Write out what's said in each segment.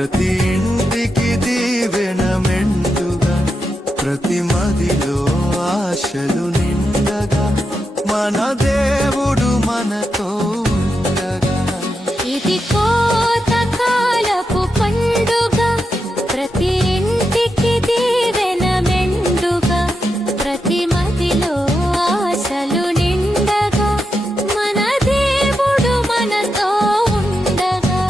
ప్రతి ఇంటికి దీవెన మెండుగా, ప్రతి మదిలో ఆశలు నిండగా, మన దేవుడు మనతో ఉండగా. ఇది కోత కాలపు పండుగ, ప్రతి ఇంటికి దీవెన మెండుగా, ప్రతి మదిలో ఆశలు నిండగా, మన దేవుడు మనతో ఉండగా.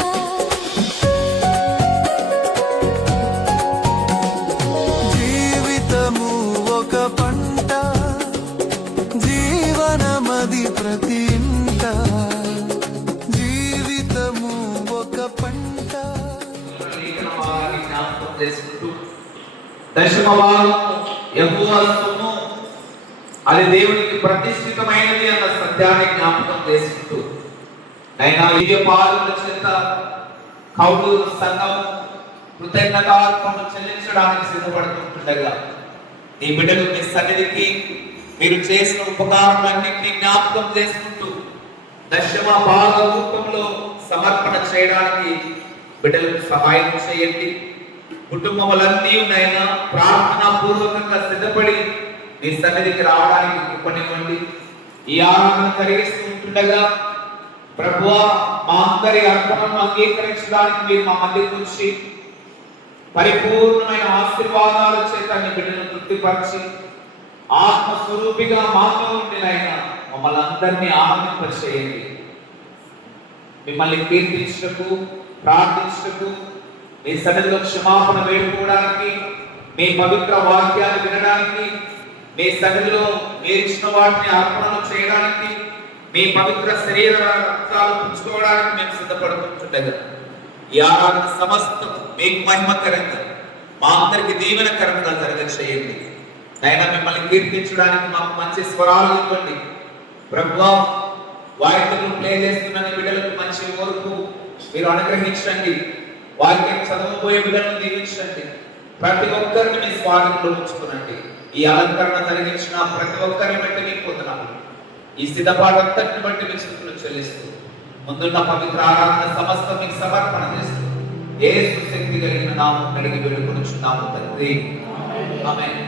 జీవితము ఒక పంట, జీవనమది ప్రతి ఇంట. జీవితము ఒక పంట. దశమ భాగము యెహోవా సొమ్ము, అది దేవునికి ప్రతిష్ఠితమైనది అన్న సత్యాన్ని జ్ఞాపకం చేసుకుంటూ, అయినా ఈ పాలన చేత కౌలు సంఘము కృతజ్ఞతార్పణలు చెల్లించడానికి సిద్ధపడుతుండగా, నీ బిడ్డలు మీ సన్నిధికి మీరు చేసిన ఉపకారాలన్నింటినీ జ్ఞాపకం చేసుకుంటూ దశమ భాగ రూపంలో సమర్పణ చేయడానికి బిడ్డలకు సహాయం చేయండి. కుటుంబములన్నీ నైనా ప్రార్థనా పూర్వకంగా సిద్ధపడి మీ సన్నిధికి రావడానికి కృపనివ్వండి. ఈ ఆరాధన కలిగిస్తూ ఉంటుండగా ప్రభువా, మా అందరి అర్పణను అంగీకరించడానికి మీరు మా మధ్యకు వచ్చి పరిపూర్ణమైన ఆశీర్వాదాల చేత నీ బిడ్డను తృప్తిపరిచి ఆత్మస్వరూపిగా మాతో ఉండినైనా మమ్మల్ని అందరినీ ఆనందింపచేయండి. మిమ్మల్ని కీర్తించటకు, ప్రార్థించటకు, మీ సన్నిధిలో క్షమాపణ వేడుకోవడానికి, మీ పవిత్ర వాక్యాన్ని వినడానికి, మీ సన్నిధిలో మీరు ఇచ్చిన వాటిని అర్పణలు చేయడానికి, మీ పవిత్ర శరీర రక్తాలు పుచ్చుకోవడానికి మేము సిద్ధపడుతుండగా ఈ ఆరాధన సమస్తం మీకు మహిమకరంగా, మా అందరికి దీవెనకరంగా జరగచేయండి. అయినా మిమ్మల్ని కీర్తించడానికి మాకు మంచి స్వరాలు ఇవ్వండి ప్రభువా. వాయిద్యులు ప్లే చేస్తున్న బిడ్డలకు మంచి ఓర్పు మీరు అనుగ్రహించండి. వాక్యం చదవబోయే బిడ్డలను దీవించండి. ప్రతి ఒక్కరిని మీ స్వాగతంలో ఉంచుకునండి. ఈ అలంకరణ జరిగించిన ప్రతి ఒక్కరిని బట్టి మీకు పొందున్నాము. ఈ సిద్ధపాటంతటిని బట్టి మీ స్థుతులు చెల్లిస్తూ ముందున్న పవిత్ర ఆరాధన సమస్తం మీకు సమర్పణ చేస్తూ యేసు శక్తి కలిగిన నామం అడిగి వేడుకొనుచున్నాము తండ్రి, ఆమేన్.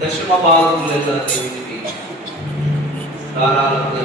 దశమ భాగములలో దేవునికి ధారాళంగా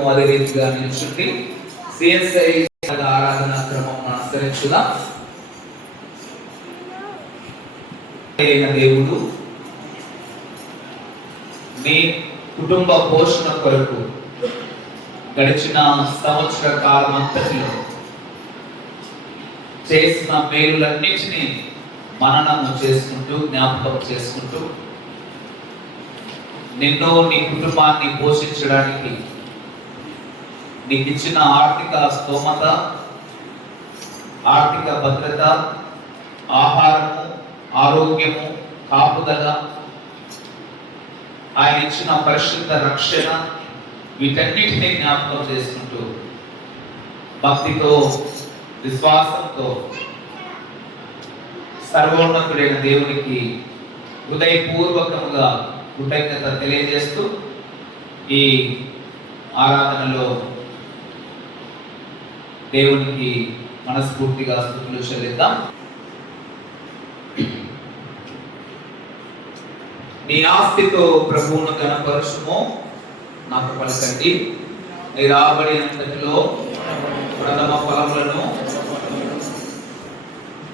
అందరము అదే రీతిగా నిల్చుండి సిఎస్ఐ ఆరాధన క్రమం అనుసరించుదా. దేవుడు మీ కుటుంబ పోషణ కొరకు గడిచిన సంవత్సర కాలం అంతటిలో చేసిన మేలులన్నింటినీ మననము చేసుకుంటూ జ్ఞాపకం చేసుకుంటూ నిన్ను నీ కుటుంబాన్ని పోషించడానికి నీకు ఇచ్చిన ఆర్థిక స్తోమత, ఆర్థిక భద్రత, ఆహారము, ఆరోగ్యము, కాపుదల, ఆయన ఇచ్చిన పరిశుద్ధ రక్షణ, వీటన్నిటినీ జ్ఞాపకం చేసుకుంటూ భక్తితో విశ్వాసంతో సర్వోన్నతుడైన దేవునికి హృదయపూర్వకంగా కృతజ్ఞత తెలియజేస్తూ ఈ ఆరాధనలో దేవునికి మనస్ఫూర్తిగా స్తుతులు చెల్లిద్దాం. నీ ఆస్తితో ప్రభువును ఘనపరచుము, నాకు పలకండి. నీ రాబడి అంతటిలో ప్రథమ ఫలములను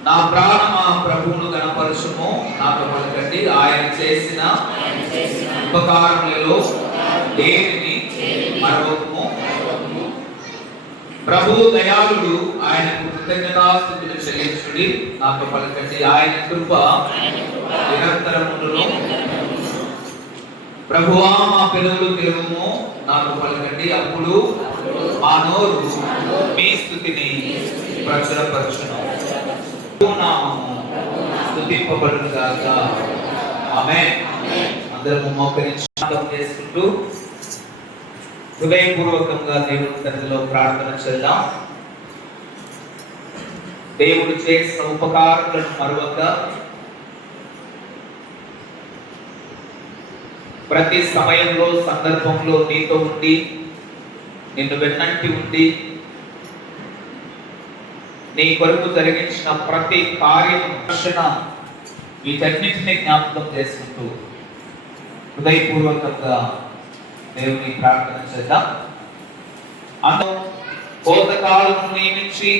నా ప్రాణమా ప్రభువును ఘనపరచుము, నాకు పలకండి. ఆయన చేసిన ఉపకారములలో దేనిని మరొకము. ప్రభు దయాళుడు, ఆయనకు కృతజ్ఞతాస్తుతులు చెల్లించుడి, నాకు పలకండి. ఆయన కృప నిరంతరమును. ప్రభువా మా పెదవులు తెరువుము, నాకు పలకండి. అప్పుడు మా నోరు మీ స్తుతిని ప్రచురపరచును. నామము స్తుతింపబడును గాక. ఆమేన్. అందరము మోకరించి చేసుకుంటూ హృదయపూర్వకంగా దేవుని సన్నిధిలో ప్రార్థన చేద్దాం. దేవుడు చేసిన ఉపకారాలను మరువక ప్రతి సమయంలో సందర్భంలో నీతో ఉండి నిన్ను వెన్నంటి ఉండి నీ కొరకు జరిగించిన ప్రతి కార్యం రక్షణ వీటన్నిటిని జ్ఞాపకం చేసుకుంటూ హృదయపూర్వకంగా దేవుని ప్రార్థన చేద్దాం. అందరూ కోతకాలను నియమించి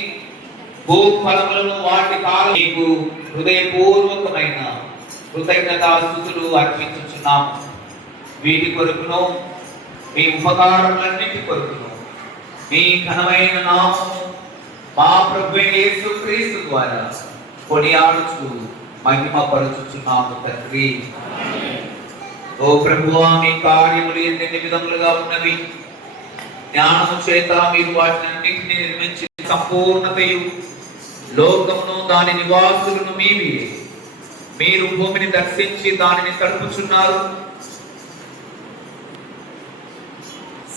భూఫలములను వాటి కాలం నీకు హృదయపూర్వకమైన కృతజ్ఞతాస్తుతులు అర్పించుచున్నాము. వీటి కొరకును మీ ఉపకారములన్నిటి కొరకును మీ ఘనమైన నామము మా ప్రభువైన యేసుక్రీస్తు ద్వారా కొనియాడుచు మహిమ పరచుచున్నాము తండ్రి. ఓ ప్రభువా, మీ కార్యములు ఎన్ని విధములుగా ఉన్నవి. జ్ఞానము చేత మీరు వాటినన్నింటినీ నిర్మించి సంపూర్ణతయు లోకమును దాని నివాసులను మీవి. మీరు భూమిని దర్శించి దానిని తడుపుచున్నారు.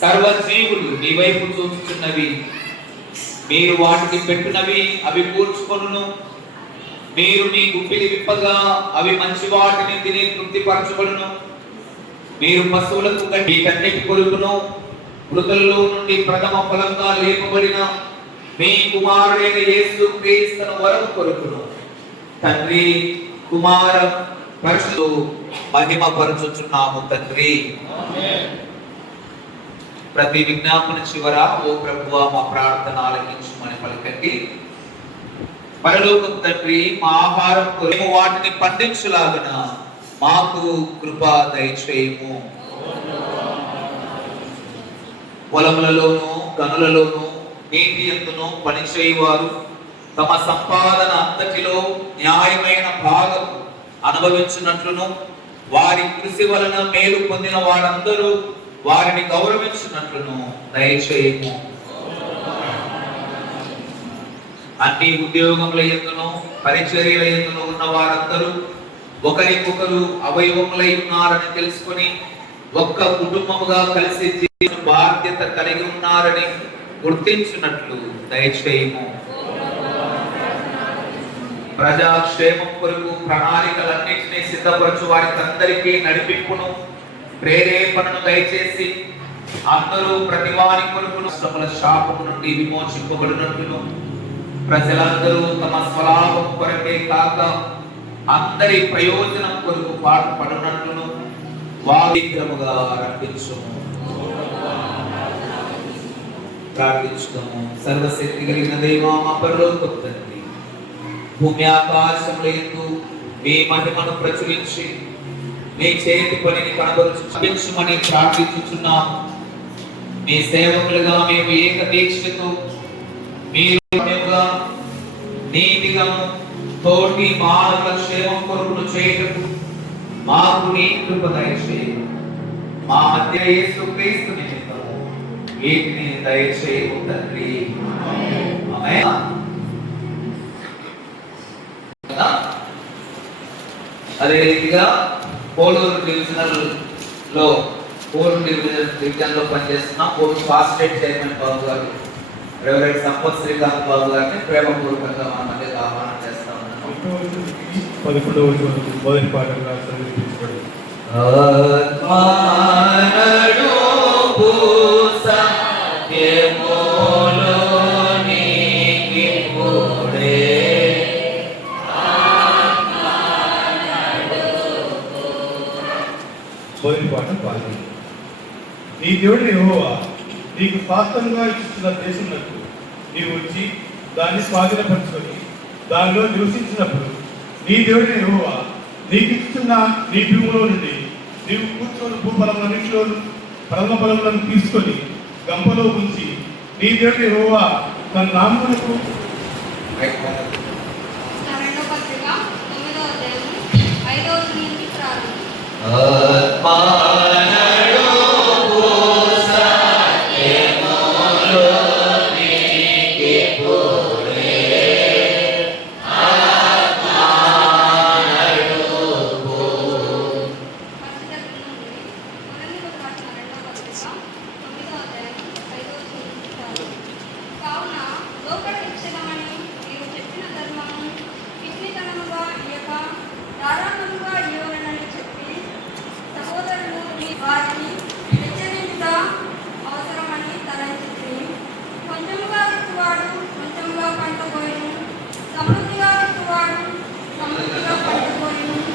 సర్వజీవులు మీ వైపు చూస్తున్నవి. మీరు వాటికి పెట్టినవి అవి కూర్చుకొనును. మీరు మీ గుప్పిలి విప్పగా అవి మంచి వాటిని తిని తృప్తిపరచబడును. మీరు పశువులకు వీటన్నిటి కొరుకును మృతుల్లో నుండి ప్రథమ ఫలంగా లేపబడిన మీ కుమారుడైన యేసుక్రీస్తును వరం కొరుకును తండ్రి, కుమార పరిశుద్ధ మహిమ పరచుచున్నాము తండ్రి. ప్రతి విజ్ఞాపన చివర ఓ ప్రభువా మా ప్రార్థన ఆలకించుమని పలకండి. పరలోకపు తండ్రి, మా ఆహారం కొరకు వాటిని పండించులాగున మాకు కృప దయచేయము. పొలములలోను గనులలోను నీటి యందును పనిచేయువారు తమ సంపాదన అంతటిలో న్యాయమైన భాగం అనుభవించినట్లును వారి కృషి వలన మేలు పొందిన వారందరూ వారిని గౌరవించినట్లును దయచేయము. అన్ని ఉద్యోగముల యందును పరిచర్యల యందును ఉన్న వారందరూ ఒకరికొకరు అవయవములై ఉన్నారని తెలుసుకొని ఒక్క కుటుంబముగా కలిసి జీవించే బాధ్యత కలిగి ఉన్నారని గుర్తించినట్లు దయచేయము. ప్రజాక్షేమం కొరకు ప్రణాళికలన్నింటినీ సిద్ధపరచు వారికి అందరికీ నడిపింపును ప్రేరేపణను దయచేసి అందరూ ప్రతివాని కొరకు శాపము నుండి విమోచింపబడినట్లు ప్రజలందరూ తమ స్వలాభం కొరకే కాక అందరి ప్రయోజనం కొరకు పాటుపడినట్లును వాగ్దానముగా రక్షించుము. ప్రార్థించుదాము. సర్వశక్తి కలిగిన దేవా, మా పరలోకపు తండ్రి, భూమి ఆకాశములందు మీ మహిమను ప్రచురించి మీ చేతి పనిని కనబరుచుమని ప్రార్థించుచున్నాము. మీ సేవకులుగా మేము ఏక దీక్షతో మీరు నీతిగా తోటి మానవ క్షేమం కొరకు చేయటకు మాకు నీ కృప దయచేయము. మా మధ్య యేసుక్రీస్తు నిమిత్తము వీటిని దయచేయము తండ్రి. ఆమేన్. అదే రీతిగా పోలూరు డివిజన్ లో పనిచేస్తున్న పోలూరు ఫాస్టేట్ చైర్మన్ బాబు గారు, రెవరెండ్ సంపత్ శ్రీకాంత్ బాబు గారిని ప్రేమపూర్వకంగా మన మధ్య ఆహ్వానం చేస్తా ఉన్నాము. 11వ వచనం మొదటి పాఠంగా చదివించబడింది. మొదటి పాఠం పాల్గొంది. నీ దేవుడు యెహోవా నీకు స్వాస్థ్యంగా ఇస్తున్న దేశంలో నీవు వచ్చి దాన్ని స్వాధీనపరచుకొని దానిలో నివసించినప్పుడు నీ దేవుడు యెహోవా నీకు ఇస్తున్న నీ భూమిలో నుండి నీవు కూర్చొని భూఫలములన్నింటిలోను ప్రథమ ఫలములను తీసుకొని గంపలో ఉంచి నీ దేవుడు యెహోవా తన నామమునకు రెండో పత్రిక 9వ అధ్యాయం 5వ వచనం నుంచి ప్రారంభం.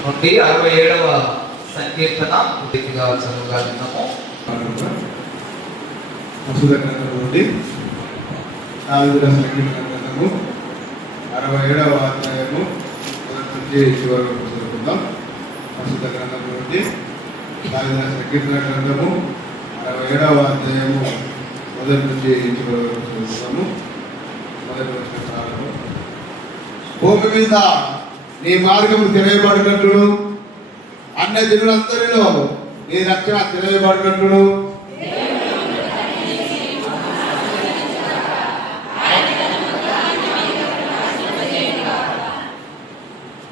నుండి 67వ సంకీర్తన పూర్తిగా చదవగలుగుతాము. పరిశుద్ధ గ్రంథం నుండి దావీదు రాసిన గ్రంథము 67వ అధ్యాయము మొదటి నుంచి చివరి వరకు చదువుకుందాం. పరిశుద్ధ గ్రంథం నుండి దావీదు రాసిన కీర్తన గ్రంథము 67వ అధ్యాయము మొదటి నుంచి చివరి వరకు చదువుకుందాము. మొదటి వచ్చిన ప్రారంభం. భూమి మీద నీ మార్గము తెలియబడినట్లు అన్య జనులందరిలో నీ రక్షణ తెలియబడినట్లు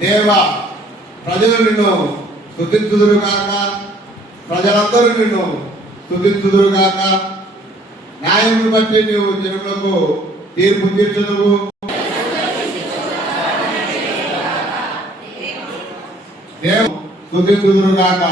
దేవా ప్రజలు నిన్ను స్తుతించుదురుగాక, ప్రజలందరూ నిన్ను స్తుతించుదురుగాక. న్యాయమును బట్టి నీవు జనులకు తీర్పు తీర్చుదువు. దేవు స్తుతించుదురుగాక.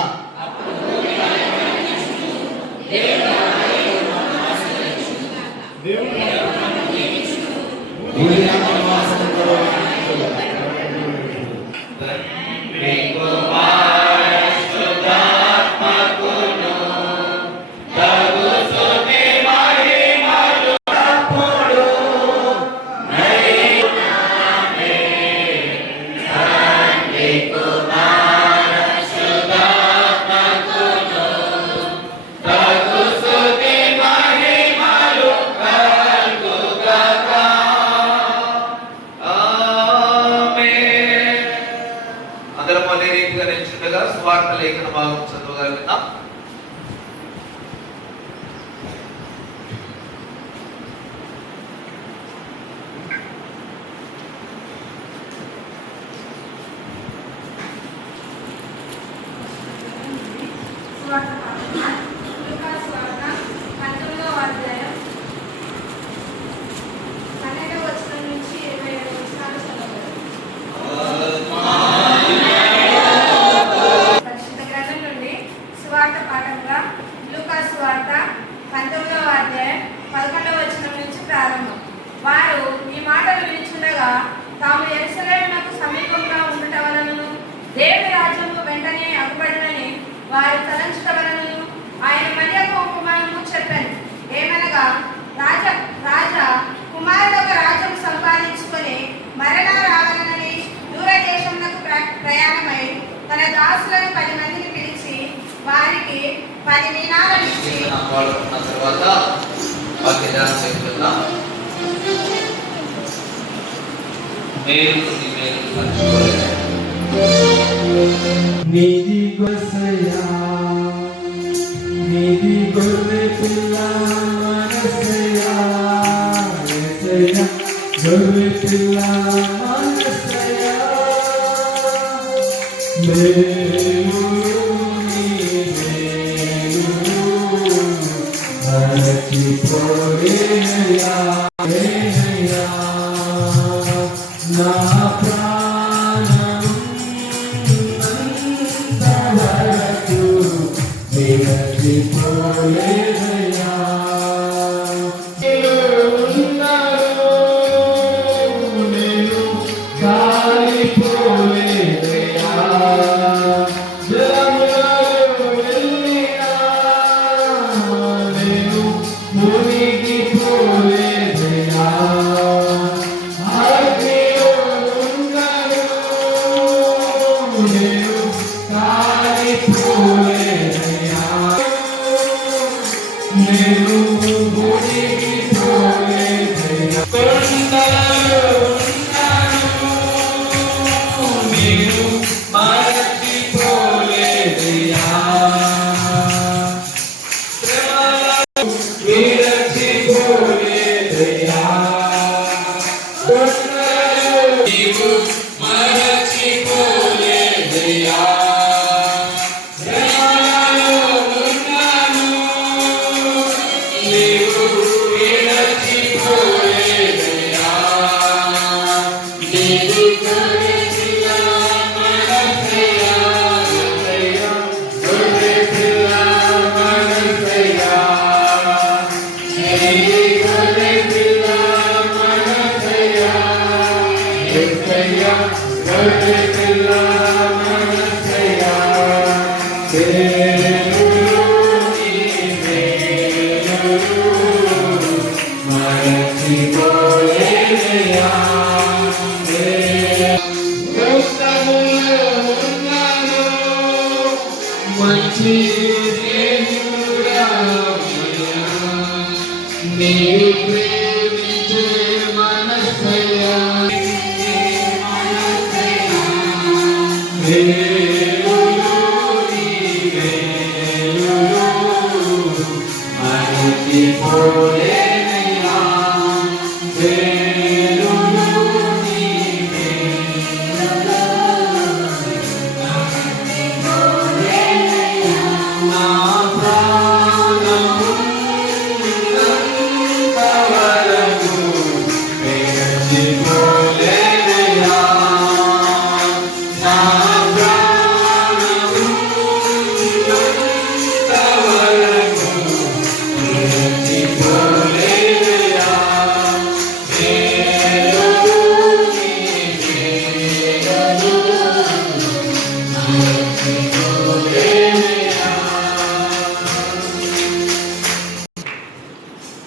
సువార్త లేఖన భాగం చదవగలుగుతాం. వారు ఈ మాటలు వినిచుండగా తాము యెరూషలేమునకు సమీపంగా ఉండుట వలనను దేవుని రాజ్యము వెంటనే అగుపడునని వారు తలంచుట వలనను ఆయన మరియకు ఉపమానము చెప్పాను. ఏమనగా కుమారుడు ఒక రాజ్యం సంపాదించుకొని మరలా రావాలని దూరదేశమునకు ప్రయాణమై తన దాసులను 10 మందిని పిలిచి వారికి 10 మీనాలను ఇచ్చి వాడుకున్న తర్వాత వాక్యాన్ని చేస్తున్నాం. మేలు పంచుకోలేదు. నీది గొసయా నీది గొర్రె పిల్ల మనసయా ఎసయా గొర్రె పిల్ల మనసయా మేలు నీవేలు మరచిపోయేనయా నా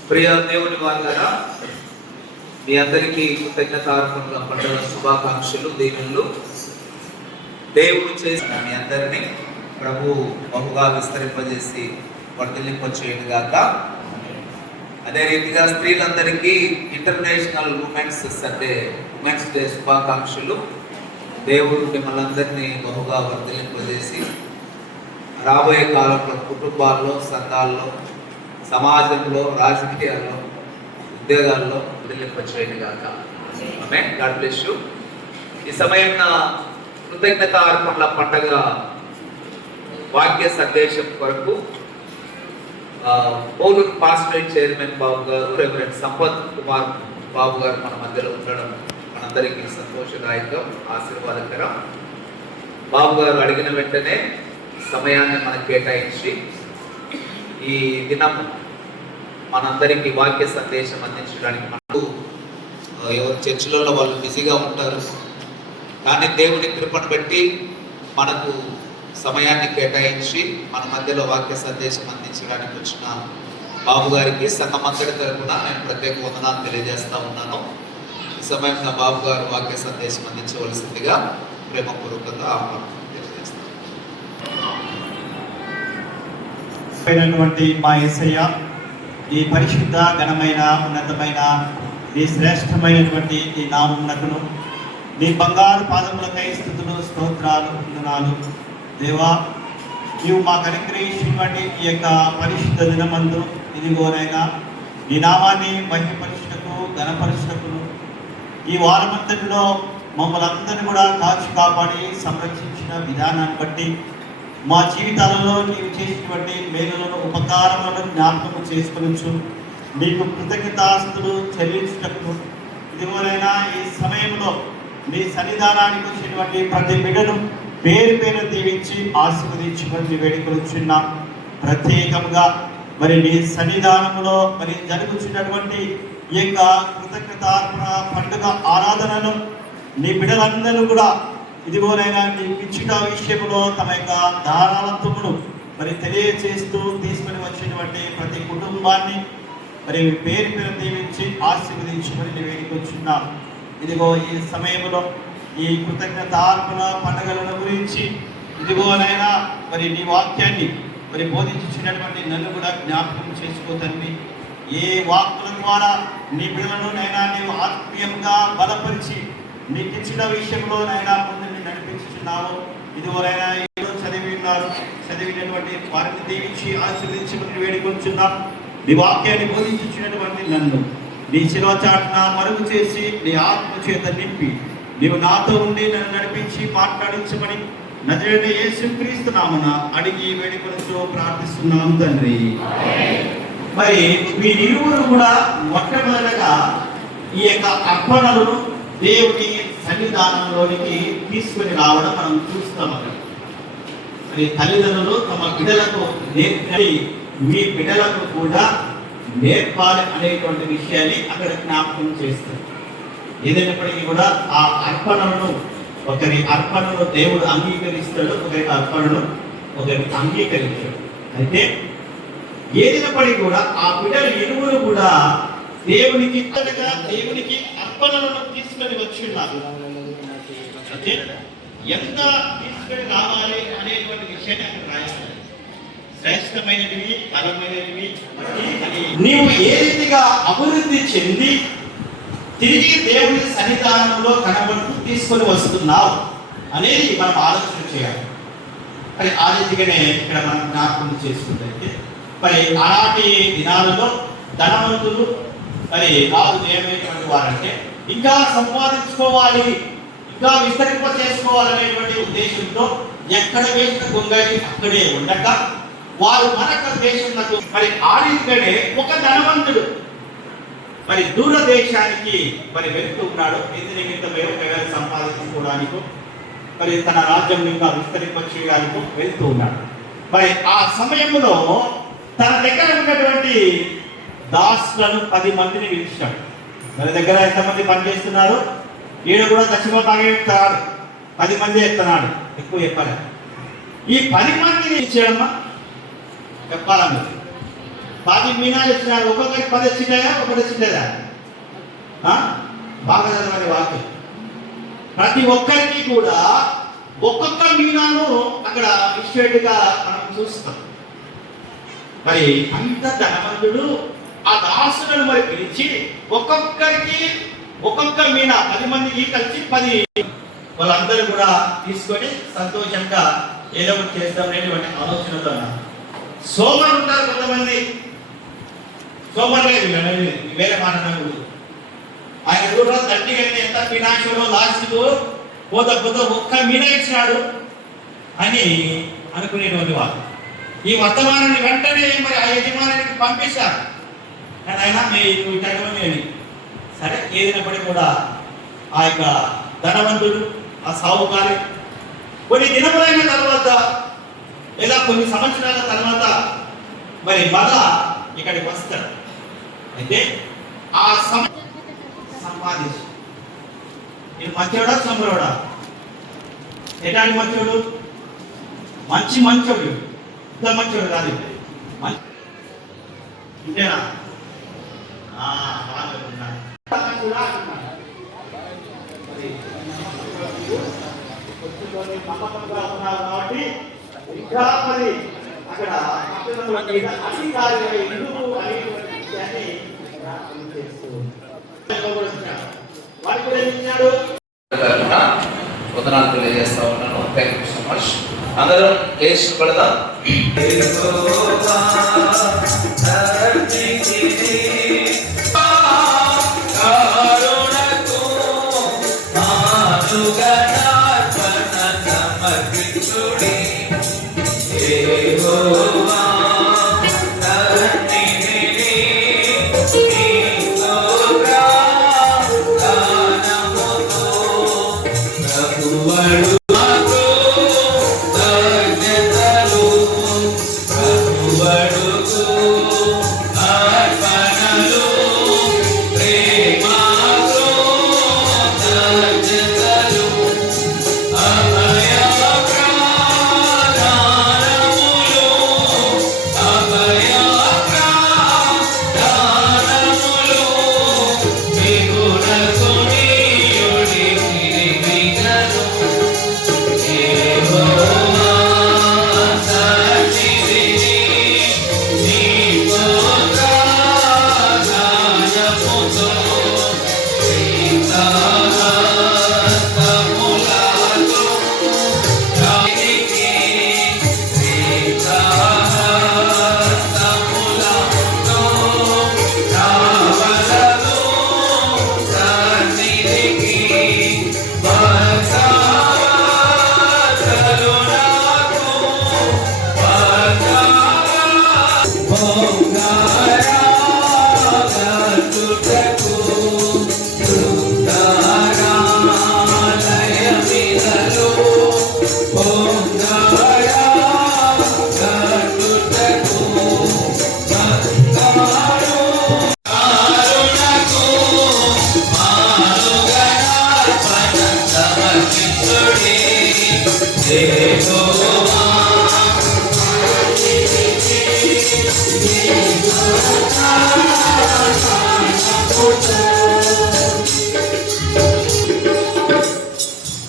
ప్రియ దేవుని వారులారా, మీ అందరికీ కృతజ్ఞతార్పణల పండుగ శుభాకాంక్షలు, దీవెనలు. దేవుడు చేసిన మీ అందరినీ ప్రభు బహుగా విస్తరింపజేసి వర్ధిల్లింపచేయును గాక. అదే రీతిగా స్త్రీలందరికీ ఇంటర్నేషనల్ ఉమెన్స్ డే శుభాకాంక్షలు. దేవుడు మిమ్మల్ని అందరినీ బహుగా వర్ధిల్లింపజేసి రాబోయే కాలంలో కుటుంబాల్లో, సంఘాల్లో, సమాజంలో, రాజకీయాల్లో, ఉద్యోగాల్లో వర్ధిల్లింపచేయును గాక. ఆమేన్. God bless you. ఈ సమయం కృతజ్ఞత అర్పణల పండుగ వాక్య సందేశం కొరకు పౌలూరు పాస్టరేట్ చైర్మన్ బాబు గారు, రెవరెండ్ సంపత్ కుమార్ బాబు గారు మన మధ్యలో ఉండడం మనందరికీ సంతోషదాయకం, ఆశీర్వాదకరం. బాబు గారు అడిగిన వెంటనే సమయాన్ని మనకు కేటాయించి ఈ దినం మనందరికీ వాక్య సందేశం అందించడానికి మనకు ఎవరు చర్చిలలో వాళ్ళు బిజీగా ఉంటారు, కానీ దేవుని కృపను బట్టి మనకు సమయాన్ని కేటాయించి మన మధ్యలో వాక్య సందేశం అందించడానికి వచ్చిన బాబు గారికి సంఘం అంతటి తరపున నేను ప్రత్యేక వందనాలు తెలియజేస్తా ఉన్నాను. ఈ సమయంలో బాబు గారు వాక్య సందేశం అందించవలసిందిగా ప్రేమపూర్వకంగా ఆహ్వానం తెలియజేస్తాను. మా యేసయ్య, ఈ పరిశుద్ధ ఘనమైన ఉన్నతమైన ఈ శ్రేష్టమైనటువంటి ఈ నామమునకును నీ బంగారు పాదములకై స్తుతులు స్తోత్రాలు వందనాలు. దేవా, నీవు మాకు అనుగ్రహించినటువంటి ఈ యొక్క పరిశుద్ధ దినమందు ఇదిగోనైనా ఈ నామాన్ని మహిమపరచుటకు ఘనపరచుటకును ఈ వారమంతటిలో మమ్మల్ని అందరినీ కూడా కాచి కాపాడి సంరక్షించిన విధానాన్ని బట్టి మా జీవితాలలో నీవు చేసినటువంటి మేలులను ఉపకారములను జ్ఞాపకం చేసుకొనొచ్చు. నీకు కృతజ్ఞతాస్తులు చెల్లించుటకు ఇదిగోనైనా ఈ సమయంలో నీ సన్నిధానానికి వచ్చినటువంటి ప్రతి బిడ్డను పేరు పేరు దీవించి ఆశీర్వదించుకొని వేడుకొచ్చున్నాం. ప్రత్యేకంగా మరి నీ సన్నిధానంలో మరి జరుగుతున్నటువంటి ఈ యొక్క కృతజ్ఞతార్పణ పండుగ ఆరాధనను నీ బిడ్డలందరూ కూడా ఇదిగోనైనా నీ ఇచ్చిన విషయంలో తమ యొక్క ధారాళత్వమును మరి తెలియజేస్తూ తీసుకుని వచ్చినటువంటి ప్రతి కుటుంబాన్ని మరి పేరు పేరు దీవించి ఆశీర్వదించుకొని వేడుకొచ్చున్నాం. ఇదిగో ఈ సమయంలో ఈ కృతజ్ఞతార్పణ పండుగలను గురించి ఇదిగోనైనా మరి నీ వాక్యాన్ని మరి బోధించినటువంటి నన్ను కూడా జ్ఞాపకం చేసుకోతండి. ఏ వాక్కుల ద్వారా నీ బిడ్డలను నైనా నీవు ఆత్మీయంగా బలపరిచి నీకు ఇచ్చిన విషయంలోనైనా ముందు నడిపించుతున్నావు. ఇదివరైనా చదివినటువంటి వారిని దీవించి ఆశీర్వదించి వేడుకొచ్చున్నాం. నీ వాక్యాన్ని బోధించినటువంటి నన్ను నీ శిలువ చాటున మరుగు చేసి నీ ఆత్మ చేత నింపి నీవు నాతో ఉండి నన్ను నడిపించి మాట్లాడించమని నజరేయుడైన యేసుక్రీస్తు నామమున అడిగి వేడుకొనుచు ప్రార్థిస్తున్నాం తండ్రి. మరి వీరిరువురు కూడా మొట్టమొదటగా ఈ యొక్క అర్పణలను దేవుని సన్నిధానంలోనికి తీసుకుని రావడం మనం చూస్తాం. మరి తల్లిదండ్రులు తమ బిడ్డలకు నేర్పి మీ బిడ్డలకు కూడా నేర్పాలి అనేటువంటి విషయాన్ని అక్కడ జ్ఞాపకం చేస్తారు. ఏదైనప్పటికీ కూడా ఆ అర్పణను ఒకరి అర్పణను దేవుడు అంగీకరిస్తాడు, ఒకరి అర్పణను ఒకరి అంగీకరించాడు. అయితే ఏదైనప్పటికీ కూడా ఆ బిడ్డలు ఇరువురు కూడా దేవునికి దేవునికి అర్పణలను తీసుకొని వచ్చి ఉన్నారు. అంటే ఎంత తీసుకొని రావాలి అనేటువంటి విషయాన్ని అక్కడ రాయాలి. శ్రేష్టమైనవి, బలమైనవి నీవు ఏ రీతిగా అభివృద్ధి చెంది తిరిగి దేవుని సన్నిధానంలో కనబడుతూ తీసుకొని వస్తున్నావు అనేది మనం ఆలోచన చేయాలి. మరి ఆ రీతిగానే ఇక్కడ మనం జ్ఞాపకం చేసుకుంటే మరి ఆనాటి దినాలలో ధనవంతులు మరి రాజు ఏమైనటువంటి వారంటే ఇంకా సంపాదించుకోవాలి, ఇంకా విస్తరింప చేసుకోవాలనేటువంటి ఉద్దేశంతో ఎక్కడ వేసిన గొంగళి అక్కడే ఉండక వారు మనక దేశంలో మరి ఆ రీతిగానే ఒక ధనవంతుడు మరి దూరదేశానికి మరి వెళ్తూ ఉన్నాడు. ఇంటి నిమిత్తం వేరే సంపాదించుకోవడానికి మరి తన రాజ్యం ఇంకా విస్తరింపచేయడానికి వెళ్తూ ఉన్నాడు. మరి ఆ సమయంలో తన దగ్గర ఉన్నటువంటి దాసులను 10 మందిని పిలిచాడు. మన దగ్గర ఎంతమంది పనిచేస్తున్నారు? ఈయన కూడా దక్షిణ బాగా ఎత్తాడు, 10 మంది ఎత్తున్నాడు, ఎక్కువ చెప్పాలి. ఈ 10 మందిని ఇచ్చాడమ్మా చెప్పాలని 10 మీనాలు ఇచ్చినారు. ఒక్కొక్కరికి 10 వచ్చినాయా, ఒకటి వచ్చిందా? బాగా చదవని వాక్యం. ప్రతి ఒక్కరికి కూడా ఒక్కొక్క మీనాను అక్కడ ఇష్టేట్టుగా మనం చూస్తాం. మరి అంత ధనవంతుడు ఆ దాసులను మరి పిలిచి ఒక్కొక్కరికి ఒక్కొక్క మీనా 10 మందికి కలిసి 10 వాళ్ళందరూ కూడా తీసుకొని సంతోషంగా ఏదో ఒకటి చేస్తాం అనేటువంటి ఆలోచనతో ఉన్నారు. సోమరు ఉంటారు కొంతమంది, సోమరు లేదు వేరే మాట్లాడు. ఆయన కూడా తండ్రి ఎంత వినాశంలో లాస్ట్కు పోత ఒక్క మీనా ఇచ్చినాడు అని అనుకునేటువంటి వారు ఈ వర్తమానాన్ని వెంటనే మరి ఆ యజమానికి పంపిస్తారు. కానీ ఆయన నువ్వు ఇటని సరే ఏదైనప్పటికీ కూడా ఆ యొక్క ధనవంతుడు ఆ సావుకారి కొన్ని దినములైన తర్వాత లేదా కొన్ని సంవత్సరాల తర్వాత మరి మళ్ళా ఇక్కడికి వస్తాడు. అయితే ఆ సంపాదించి నేను మంచోడా సొమ్మరోడా? ఎలాంటి మంచోడు? మంచోడు, ఇంత మంచోడు కాదు. ఇంతేనా బాగా ఉన్నారు కూడా అంటున్నాడు. మరి కొంచెంలోనే నమ్మకంగా ఉన్నారు కాబట్టి ఇంకా మరి అక్కడ అధికారులు ఎందుకు అనేటువంటి విషయాన్ని జ్ఞాపకం చేస్తూ వాడు కూడా ఇచ్చినాడు. తరఫున వందనాలు తెలియజేస్తా ఉన్నాను. Thank you so much. అందరం లేచి పడదాం.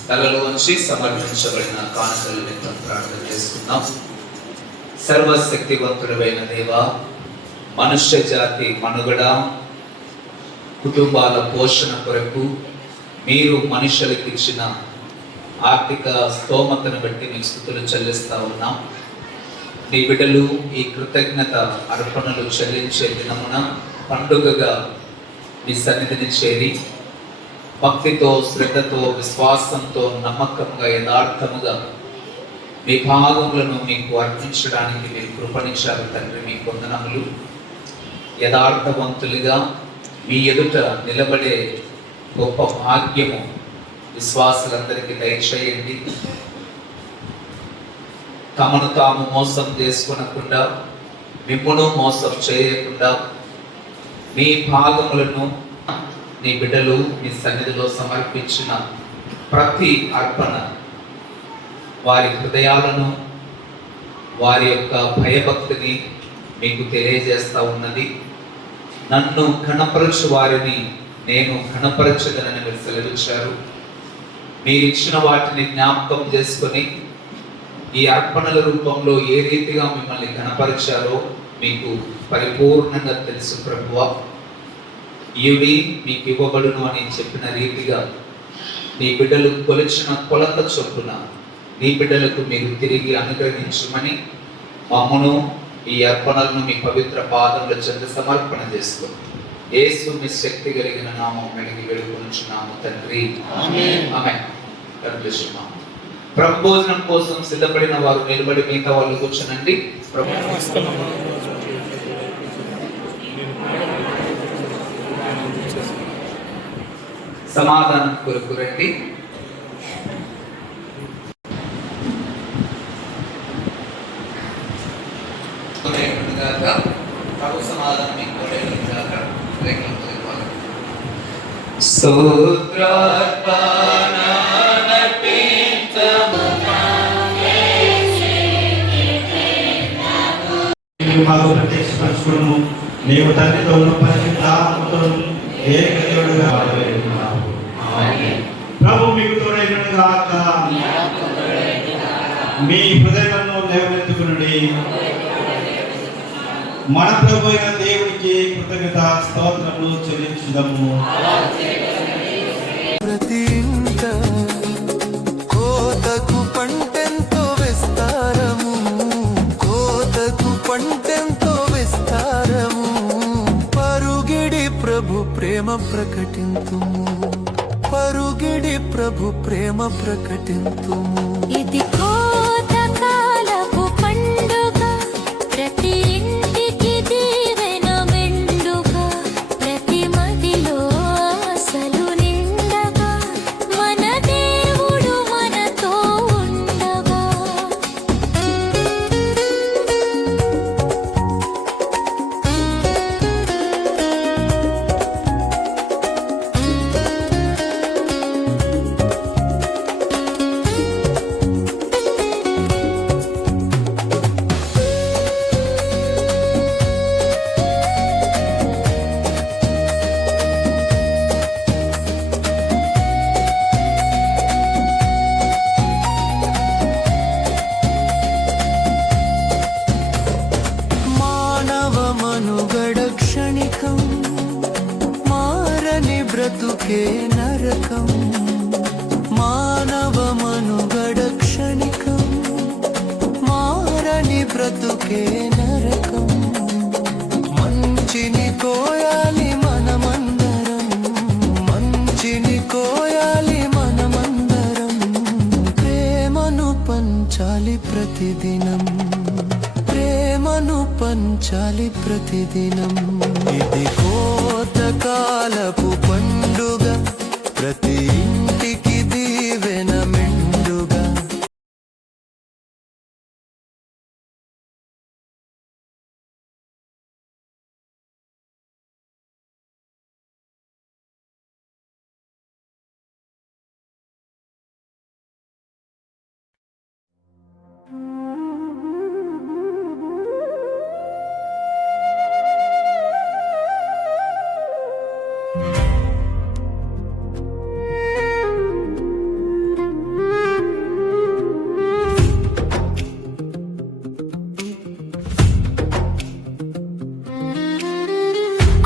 తలలో ఉంచి సమర్పించబడిన కానుకలు నిమిత్తం ప్రార్థన చేసుకున్నాం. సర్వశక్తివంతుడైన దేవా, మనుష్య జాతి మనుగడ కుటుంబాల పోషణ కొరకు మీరు మనుషులకు ఇచ్చిన ఆర్థిక స్తోమతను బట్టి మీకు స్తుతులు చెల్లిస్తా ఉన్నాం. నీ బిడ్డలు ఈ కృతజ్ఞత అర్పణలు చెల్లించే దినమున పండుగగా నీ సన్నిధిని చేరి భక్తితో, శ్రద్ధతో, విశ్వాసంతో, నమ్మకంగా, యథార్థముగా మీ భాగములను మీకు అర్పించడానికి మీరు కృపణించారు తండ్రి. మీ వందనములు. యథార్థవంతులుగా మీ ఎదుట నిలబడే గొప్ప భాగ్యము విశ్వాసులందరికీ దయచేయండి. తమను తాము మోసం చేసుకొనకుండా, మిమ్మును మోసం చేయకుండా మీ భాగములను నీ బిడ్డలు మీ సన్నిధిలో సమర్పించిన ప్రతి అర్పణ వారి హృదయాలను, వారి యొక్క భయభక్తిని మీకు తెలియజేస్తా ఉన్నది. నన్ను ఘనపరచు వారిని నేను ఘనపరచదనని మీరు సెలవిచ్చారు. మీరు ఇచ్చిన వాటిని జ్ఞాపకం చేసుకొని ఈ అర్పణల రూపంలో ఏ రీతిగా మిమ్మల్ని ఘనపరిచారో మీకు పరిపూర్ణంగా తెలుసు ప్రభువా. ఇవి మీకు ఇవ్వబడును అని చెప్పిన రీతిగా నీ బిడ్డలు కొలిచిన కొలత చొప్పున నీ బిడ్డలకు మీరు తిరిగి అనుగ్రహించమని మమ్మును ఈ అర్పణలను మీ పవిత్ర పాదముల చెంత సమర్పణ చేసుకుని యేసు మీ శక్తి కలిగిన నామం వెలిగి వేడుకొనుచున్నాము తండ్రి. ఆమేన్. ప్రభు భోజనం కోసం సిద్ధపడిన వారు నిలబడి, మిగతా వాళ్ళు కూర్చోనండి. సమాధానం కొరకు రండి. ప్రభు సమాధానం మీకు మాకు ప్రత్యక్షపరచుకోవడము, నీవు తండ్రితోను పరిశుద్ధాత్మతోను ఏకదేవుడుగా ఉన్నావు. ప్రభు మీకు తోడైనను గాక. మీ హృదయాలను లేవనెత్తుకునండి. మన ప్రభు అయిన దేవునికి కృతజ్ఞత స్తోత్రములు చెల్లించుదాము. ప్రతి ఇంట కోతకు పంటెంతో విస్తారము, కోతకు పంటెంతో విస్తారము. పరుగిడి ప్రభు ప్రేమ ప్రకటింతుము, పరుగిడి ప్రభు ప్రేమ ప్రకటింతుము. ఇది కోతకాలపు పండుగ, ప్రతి ఇంటికి దీవెన మెండుగా, ప్రతి మదిలో ఆశలు నిండగా, మన దేవుడు మనతో ఉండగా. మానవ మనుగడ క్షణికం, మారని బ్రతుకే నరకం. మానవ మనుగడ క్షణికం, మారని బ్రతుకే నరకం. మంచిని కోయాలి మనమందరం, మంచిని కోయాలి మనమందరం. ప్రేమను పంచాలి ప్రతిదినం, ప్రేమను పంచాలి ప్రతిదినం. ఇది కోతకాలపు పండుగ, ప్రతి ఇంటికి దీవెన మెండుగా.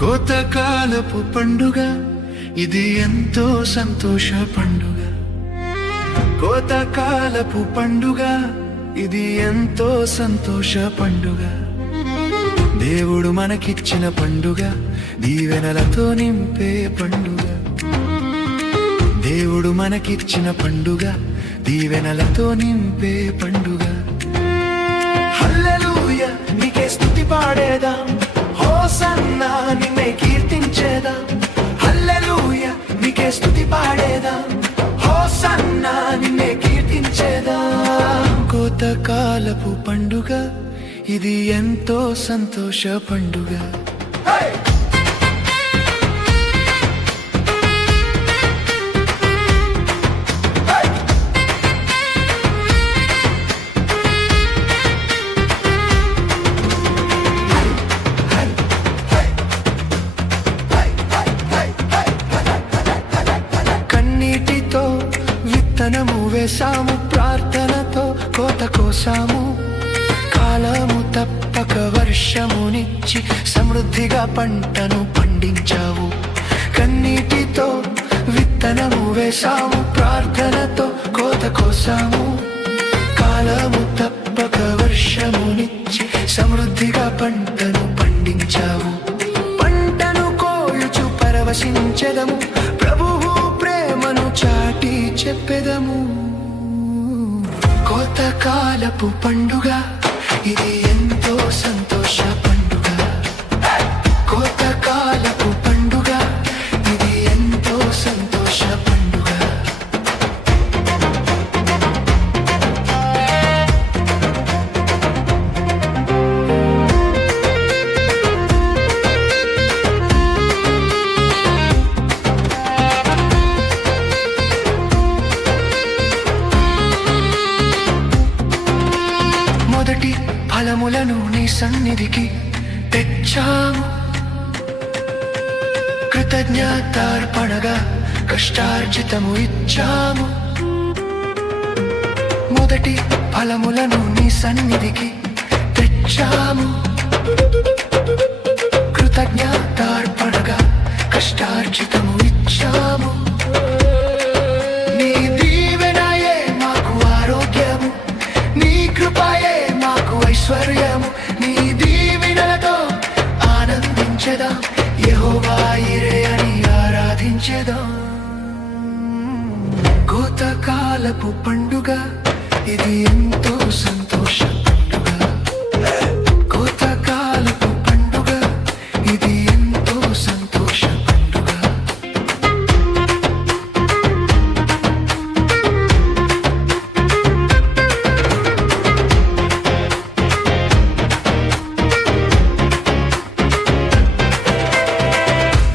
కోతకాలపు పండుగ, ఇది ఎంతో సంతోష పండుగ. కోతకాలపు పండుగ, ఇది ఎంతో సంతోష పండుగ. దేవుడు మనకిచ్చిన పండుగ, దీవెనలతో నింపే పండుగ. దేవుడు మనకిచ్చిన పండుగ, దీవెనలతో నింపే పండుగ. హల్లెలూయా నీకే స్తుతి పాడేదాం, హోసన్నా నిన్నే కీర్తించేదాం. హల్లెలూయా నీకే స్తుతి పాడేదాం, హోసన్నా నిన్నే కీర్తించేదాం. కోతకాలపు పండుగ, ఇది ఎంతో సంతోష పండుగ. కన్నీటితో విత్తనము వేసాము, ప్రార్థనతో కోత కోసాము. కాలము తప్పక వర్షమునిచ్చి సమృద్ధిగా పంటను పండించావు. కన్నీటితో విత్తనము వేసాము, ప్రార్థనతో కోత కోసాము. కాలము తప్పక వర్షమునిచ్చి సమృద్ధిగా పంటను పండించావు. పంటను కోయుచు పరవశించెదము, ప్రభువు ప్రేమను చాటి చెప్పెదము. కోతకాలపు పండుగ, ఇది ఎంతో సంతోష పండుగ. కోతకాలపు పండుగ, ఇది ఎంతో సంతోష పండుగ. మొదటి ఫలములను నీ సన్నిధికి తెచ్చాము, కృతజ్ఞతార్పణగా కష్టార్జితము ఇచ్చాము. మొదటి ఫలములను నీ సన్నిధికి తెచ్చాము. కృతజ్ఞతార్పణగా కష్టార్జితము ఇచ్చాము. నీ దీవెనయే మాకు ఆరోగ్యము, నీ కృపయే మాకు ఐశ్వర్యము. నీ దీవెనలతో ఆనందించెదాం, యెహోవా యిరే అని ఆరాధించెదాం. కోతకాలపు పండుగ ఇది ఎంతో సంతోష పండుగ. కోతకాలపు పండుగ ఇది ఎంతో సంతోష పండుగ.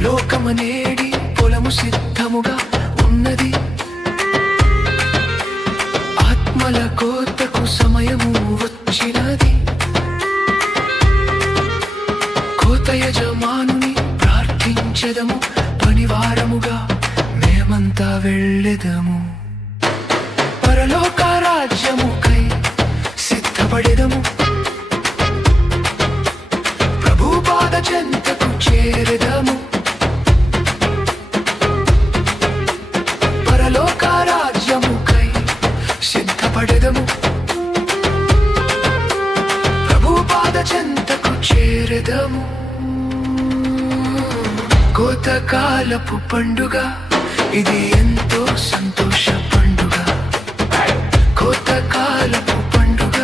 లోకమనేడి పొలము సిద్ధముగా ఉన్నది, ఆత్మల కోతకు సమయము వచ్చినది. కోత యజమానుని ప్రార్థించెదము, పనివారముగా మేమంతా వెళ్ళెదము. పరలోక రాజ్యముకై సిద్ధపడెదము, ప్రభు పాద చెంతకు చేరెదము. పరలోక రాజ్యముకై సిద్ధపడెదము, ప్రభు పాద చెంతకు చేరెదము. కోతకాలపు పండుగ ఇది ఎంతో సంతోష పండుగ. కోతకాలపు పండుగ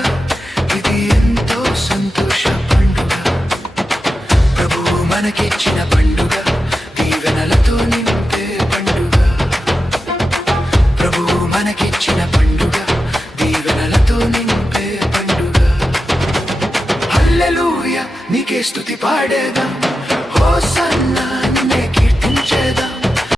ఇది ఎంతో సంతోష పండుగ. ప్రభువు మనకిచ్చిన పండుగ, దీవెనలతో నింపే పండుగ. ప్రభువు మనకిచ్చిన పండుగ, దీవెనలతో నింపే పండుగ. హల్లెలూయా నీకే స్తుతి పాడేదాం, హోసన్నా